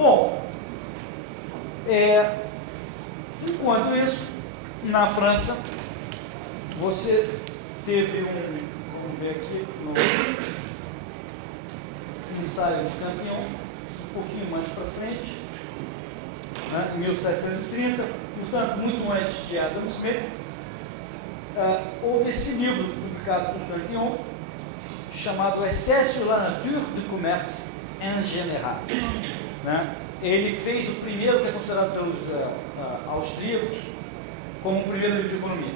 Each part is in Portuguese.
Bom, enquanto isso, na França, você teve vamos ver aqui, no ensaio de Cantillon, um pouquinho mais para frente, né, em 1730, portanto, muito antes de Adam Smith, houve esse livro publicado por Cantillon, chamado Essai sur la nature du commerce en général. Né? Ele fez o primeiro, que é considerado pelos austríacos como o primeiro livro de economia.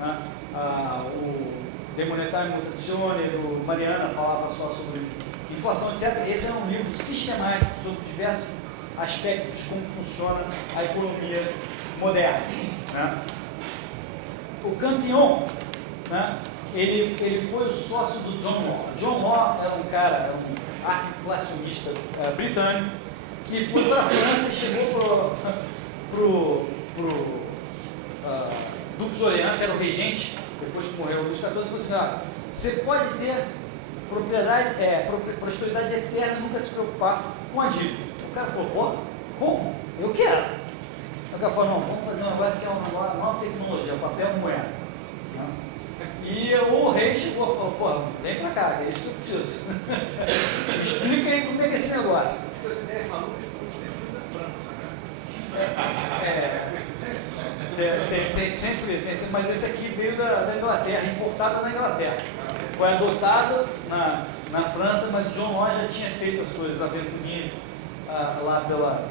Né? O De Monetae Mutatione, do Mariana, falava só sobre inflação, etc. Esse é um livro sistemático sobre diversos aspectos de como funciona a economia moderna. Né? O Cantillon, né, ele foi o sócio do John Law. John Law era um cara, um arco-inflacionista britânico, que foi para a França e chegou para o Duque de Orleans, que era o regente, depois que morreu o Luís XIV, e falou assim: você pode ter prosperidade eterna e nunca se preocupar com a dívida. O cara falou: pô, como? Eu quero. O cara falou: não, vamos fazer um negócio que é uma nova tecnologia, papel e moeda. E o rei chegou e falou: pô, vem pra cá, é isso que eu preciso. Explica aí como é que é esse negócio. Essas ideias malucas estão sempre da França, né? Tem sempre, mas esse aqui veio da Inglaterra, importado na Inglaterra. Foi adotado na França, mas o John Law já tinha feito as suas aventurinhas lá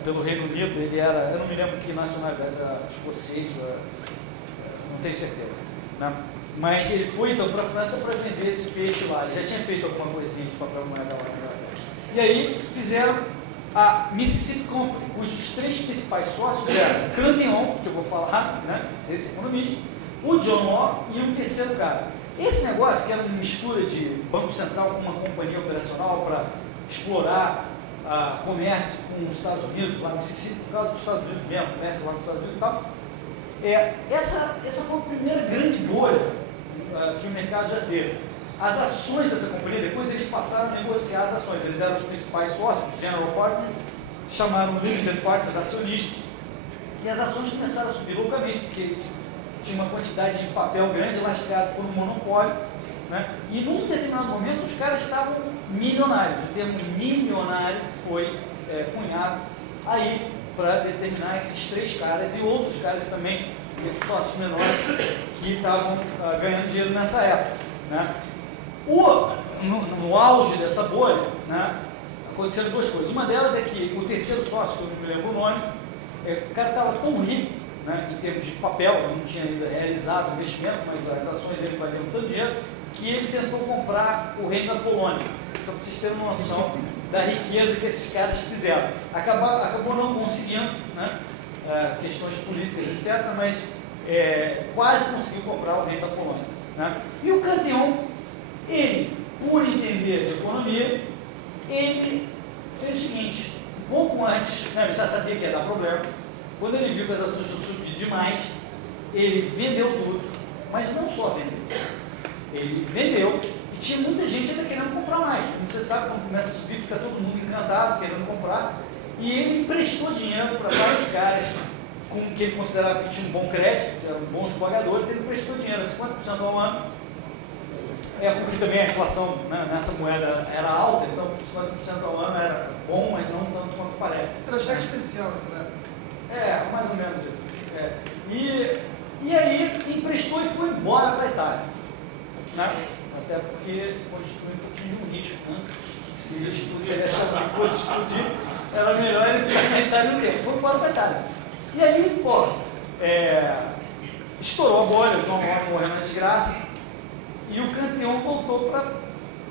pelo Reino Unido. Ele era, eu não me lembro que nacionalidade, era escocês, não tenho certeza. Né? Mas ele foi então para a França para vender esse peixe lá. Ele já tinha feito alguma coisinha de papel moeda lá na Inglaterra. E aí fizeram a Mississippi Company, cujos três principais sócios eram Cantillon, que eu vou falar rápido, né, esse economista, o John Law e um terceiro cara. Esse negócio, que era uma mistura de Banco Central com uma companhia operacional para explorar comércio com os Estados Unidos, lá no Mississippi, por causa dos Estados Unidos mesmo, comércio lá nos Estados Unidos e tal. Essa foi a primeira grande bolha que o mercado já teve. As ações dessa companhia, depois eles passaram a negociar as ações. Eles eram os principais sócios, General Partners, chamaram Limited Partners acionistas, e as ações começaram a subir loucamente, porque tinha uma quantidade de papel grande lastreado por um monopólio, né? E num determinado momento os caras estavam milionários. O termo milionário foi cunhado aí para determinar esses três caras e outros caras também, sócios menores, que estavam ganhando dinheiro nessa época. Né? No auge dessa bolha, né, aconteceram duas coisas. Uma delas é que o terceiro sócio, que eu não me lembro o nome, o cara estava tão rico, né, em termos de papel, não tinha ainda realizado o investimento, mas as ações dele valiam tanto dinheiro, que ele tentou comprar o reino da Polônia, só para vocês terem uma noção da riqueza que esses caras fizeram. Acabou não conseguindo, né, questões políticas, etc., mas quase conseguiu comprar o reino da Polônia. Né? E o Cantillon, ele, por entender de economia, ele fez o seguinte: um pouco antes, né, ele já sabia que ia dar problema, quando ele viu que as ações tinham subido demais, ele vendeu tudo, mas não só vendeu, ele vendeu, e tinha muita gente ainda querendo comprar mais. Como você sabe, quando começa a subir, fica todo mundo encantado, querendo comprar, e ele emprestou dinheiro para vários caras com que ele considerava que tinha um bom crédito, eram bons pagadores. Ele prestou dinheiro a 50% ao ano, porque também a inflação, né, nessa moeda era alta, então 50% ao ano era bom, mas não tanto quanto parece. Era cheque especial, né? Mais ou menos. E aí emprestou e foi embora para a Itália. Né? Até porque constitui um pouquinho de um risco. Né? Se ele achava que fosse explodir, era melhor ele ficar na Itália um tempo. Foi embora para a Itália. E aí, estourou a bolha, o John Law morreu na desgraça, e o Cantillon voltou para,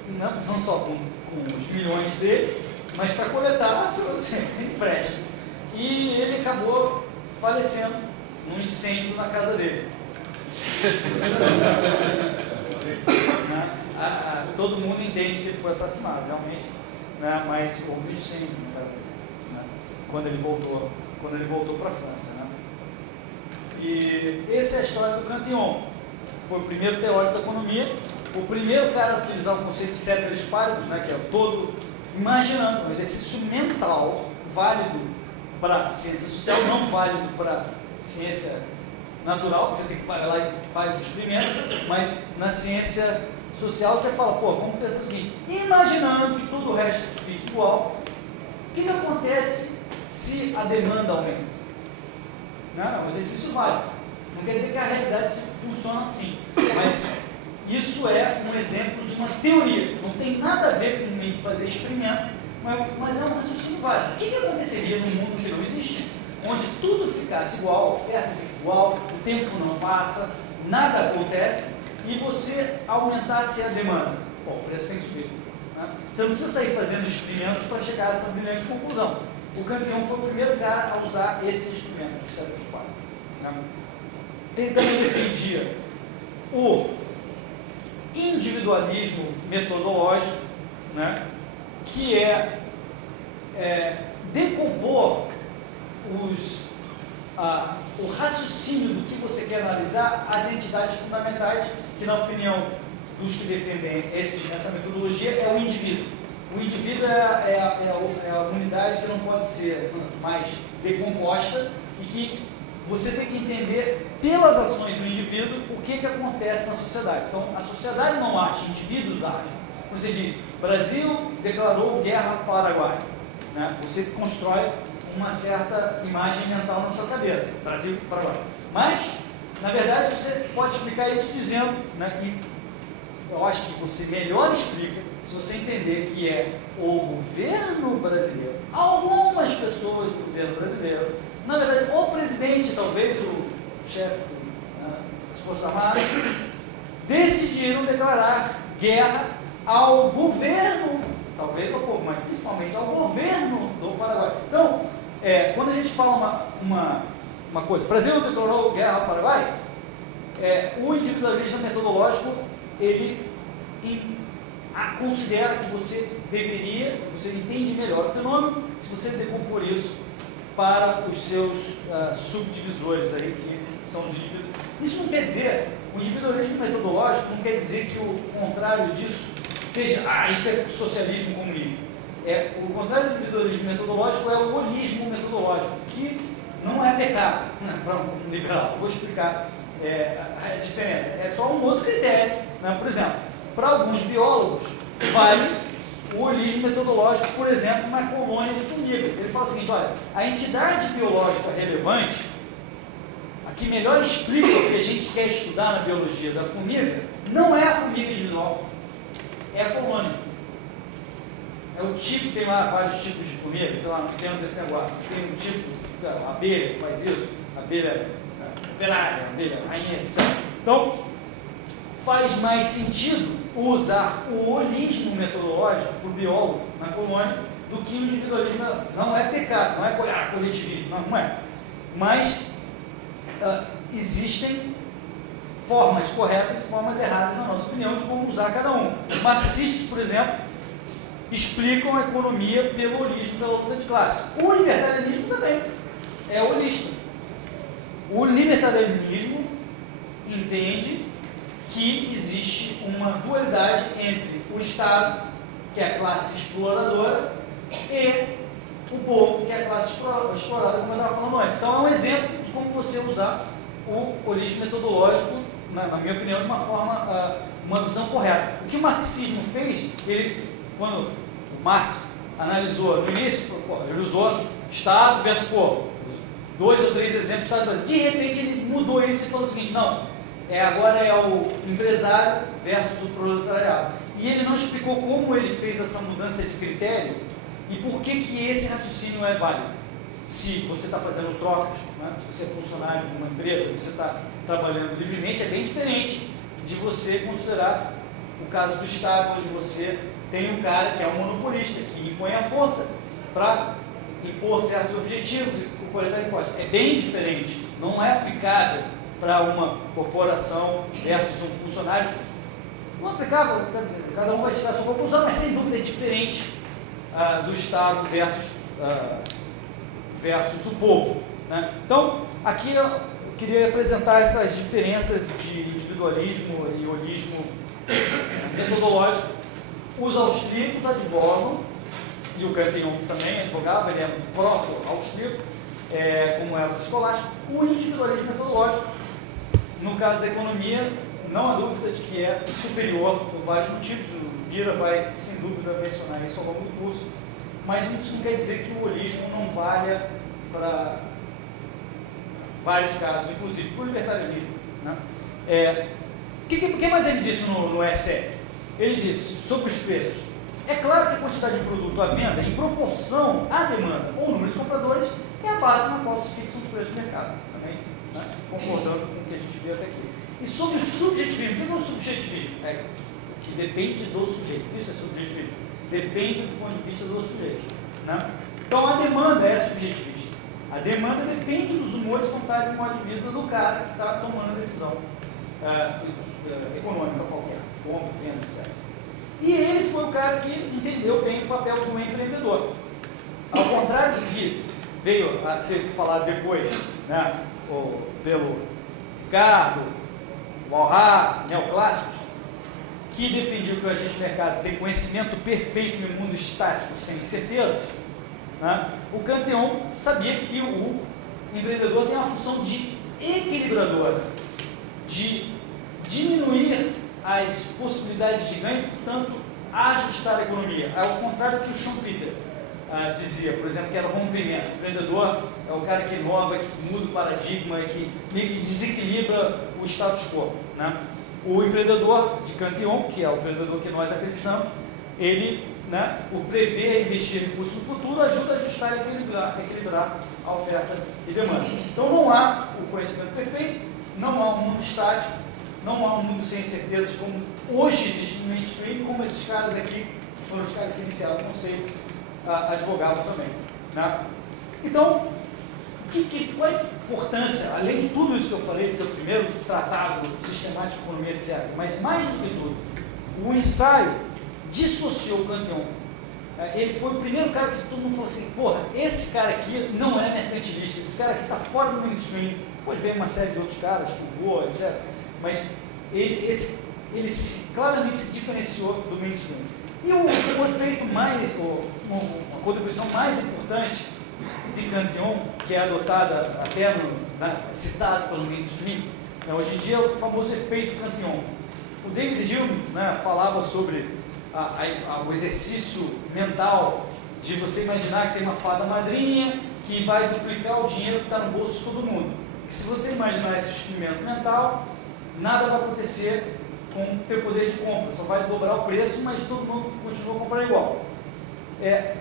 não só com os milhões dele, mas para coletar seu empréstimo. E ele acabou falecendo num incêndio na casa dele. Todo mundo entende que ele foi assassinado, realmente, né? Mas houve incêndio, né? Quando ele voltou para a França. Né? E essa é a história do Cantillon. Foi o primeiro teórico da economia, o primeiro cara a utilizar o conceito de ceteris paribus, né, que é todo imaginando um exercício mental, válido para ciência social, não válido para ciência natural, que você tem que parar lá e faz o experimento, mas na ciência social você fala, pô, vamos pensar o seguinte, imaginando que tudo o resto fique igual, o que acontece se a demanda aumenta? Não, o exercício vale. Não quer dizer que a realidade funciona assim, mas isso é um exemplo de uma teoria, não tem nada a ver com meio de fazer experimento, mas é um raciocínio válido. O que aconteceria num mundo que não existe, onde tudo ficasse igual, a oferta fica igual, o tempo não passa, nada acontece, e você aumentasse a demanda? Bom, o preço tem que subir. Né? Você não precisa sair fazendo experimento para chegar a essa brilhante conclusão. O Campion foi o primeiro cara a usar esse instrumento, o século IV. Né? Ele também defendia o individualismo metodológico, né? Que é decompor o raciocínio do que você quer analisar às entidades fundamentais, que na opinião dos que defendem essa metodologia é o indivíduo. O indivíduo é a unidade que não pode ser mais decomposta e que você tem que entender pelas ações do indivíduo o que acontece na sociedade. Então, a sociedade não age, indivíduos agem. Você diz, Brasil declarou guerra ao Paraguai. Né? Você constrói uma certa imagem mental na sua cabeça, Brasil e Paraguai. Mas, na verdade, você pode explicar isso dizendo, né, que eu acho que você melhor explica se você entender que é o governo brasileiro, algumas pessoas do governo brasileiro, na verdade, o presidente, talvez o chefe das Forças Armadas, decidiram declarar guerra ao governo, talvez ao povo, mas principalmente ao governo do Paraguai. Então, quando a gente fala uma coisa, o Brasil declarou guerra ao Paraguai, o individualismo metodológico, ele considera que você entende melhor o fenômeno se você decompor isso para os seus subdivisores aí, que são os indivíduos. Isso não quer dizer, o individualismo metodológico não quer dizer que o contrário disso seja, isso é socialismo, comunismo. O contrário do individualismo metodológico é o holismo metodológico, que não é pecado, né, para um liberal. Eu vou explicar a diferença. É só um outro critério. Né? Por exemplo, para alguns biólogos, vale o holismo metodológico, por exemplo, na colônia de formigas. Ele fala o seguinte, olha, a entidade biológica relevante, a que melhor explica o que a gente quer estudar na biologia da formiga, não é a formiga individual, é a colônia. É o tipo, tem lá vários tipos de formiga, sei lá, não entendo desse negócio. Tem um tipo, a abelha que faz isso, a abelha operária, a abelha rainha, etc. Então, faz mais sentido usar o holismo metodológico para o biólogo na colônia do que o individualismo. Não é pecado, não é coletivismo, não é. Mas existem formas corretas e formas erradas, na nossa opinião, de como usar cada um. Os marxistas, por exemplo, explicam a economia pelo holismo, pela luta de classe. O libertarianismo também é holista. O libertarianismo entende que existe uma dualidade entre o Estado, que é a classe exploradora, e o povo, que é a classe explorada, como eu estava falando antes. Então, é um exemplo de como você usar o holismo metodológico, na minha opinião, de uma forma, uma visão correta. O que o marxismo fez, quando o Marx analisou no início, ele usou Estado versus povo, 2 ou 3 exemplos, de repente ele mudou isso e falou o seguinte, não, agora é o empresário versus o proletariado. E ele não explicou como ele fez essa mudança de critério e por que esse raciocínio é válido. Se você está fazendo trocas, né? Se você é funcionário de uma empresa, você está trabalhando livremente, é bem diferente de você considerar o caso do Estado, onde você tem um cara que é um monopolista, que impõe a força para impor certos objetivos e coletar impostos. É bem diferente, não é aplicável para uma corporação versus um funcionário. Não é aplicável, cada um vai chegar à sua conclusão, mas sem dúvida é diferente do Estado versus o povo. Né? Então, aqui eu queria apresentar essas diferenças de individualismo e holismo metodológico. Os austríacos advogam e o Cantillon também advogava, ele é um próprio austríaco, como eram os escolásticos, o individualismo metodológico, no caso da economia, não há dúvida de que é superior por vários motivos. O Bira vai, sem dúvida, mencionar isso ao longo do curso, mas isso não quer dizer que o holismo não valha para vários casos, inclusive para o libertarianismo. Né? O que mais ele disse no SE? Ele disse sobre os preços. É claro que a quantidade de produto à venda, em proporção à demanda ou número de compradores, é a base na qual se fixam os preços do mercado. Também, né? Concordando com o que a gente viu até aqui. E sobre o subjetivismo, o que é o subjetivismo? Que depende do sujeito. Isso é subjetivismo. Depende do ponto de vista do sujeito. Né? Então a demanda é subjetivista. A demanda depende dos humores, vontades e modo de vida do cara que está tomando a decisão econômica qualquer, compra, venda, etc. E ele foi o cara que entendeu bem o papel do empreendedor. Ao contrário do que veio a ser falado depois, né, pelo Ricardo, Walras, neoclássicos, que defendiam que o agente de mercado tem conhecimento perfeito em um mundo estático, sem certeza, né? O Cantillon sabia que o empreendedor tem uma função de equilibradora, de diminuir as possibilidades de ganho, portanto, ajustar a economia. Ao contrário do que o Schumpeter dizia, por exemplo, que era o rompimento. O empreendedor é o cara que inova, que muda o paradigma, que meio que desequilibra o status quo. Né? O empreendedor de Cantillon, que é o empreendedor que nós acreditamos, ele, né, por prever e investir recursos no futuro, ajuda a ajustar e equilibrar a oferta e demanda. Então não há o conhecimento perfeito, não há um mundo estático, não há um mundo sem certezas como hoje existe no mainstream, como esses caras aqui, que foram os caras que iniciaram o conceito, advogavam também. Né? Então, qual é a importância, além de tudo isso que eu falei, de ser o primeiro tratado sistemático de economia, etc., mas mais do que tudo, o ensaio dissociou o Cantillon. Ele foi o primeiro cara que todo mundo falou assim, porra, esse cara aqui não é mercantilista, esse cara aqui está fora do mainstream. Depois veio uma série de outros caras, tipo Boa, etc., mas ele claramente se diferenciou do mainstream. E o efeito mais, a contribuição mais importante de Cantillon, que é adotada até citado pelo mainstream, hoje em dia é o famoso efeito Cantillon. O David Hume, né, falava sobre o exercício mental de você imaginar que tem uma fada madrinha que vai duplicar o dinheiro que está no bolso de todo mundo. E se você imaginar esse experimento mental, nada vai acontecer com o teu poder de compra, só vai dobrar o preço, mas todo mundo continua comprando igual.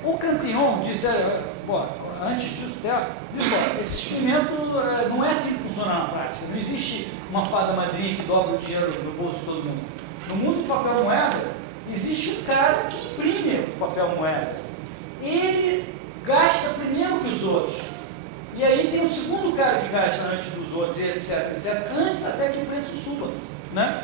O Cantillon disse, antes disso, esse experimento não é assim que funciona na prática, não existe uma fada madrinha que dobra o dinheiro no bolso de todo mundo. No mundo do papel moeda, existe um cara que imprime o papel moeda. Ele gasta primeiro que os outros. E aí tem um segundo cara que gasta antes dos outros, etc, etc, antes até que o preço suba. Né?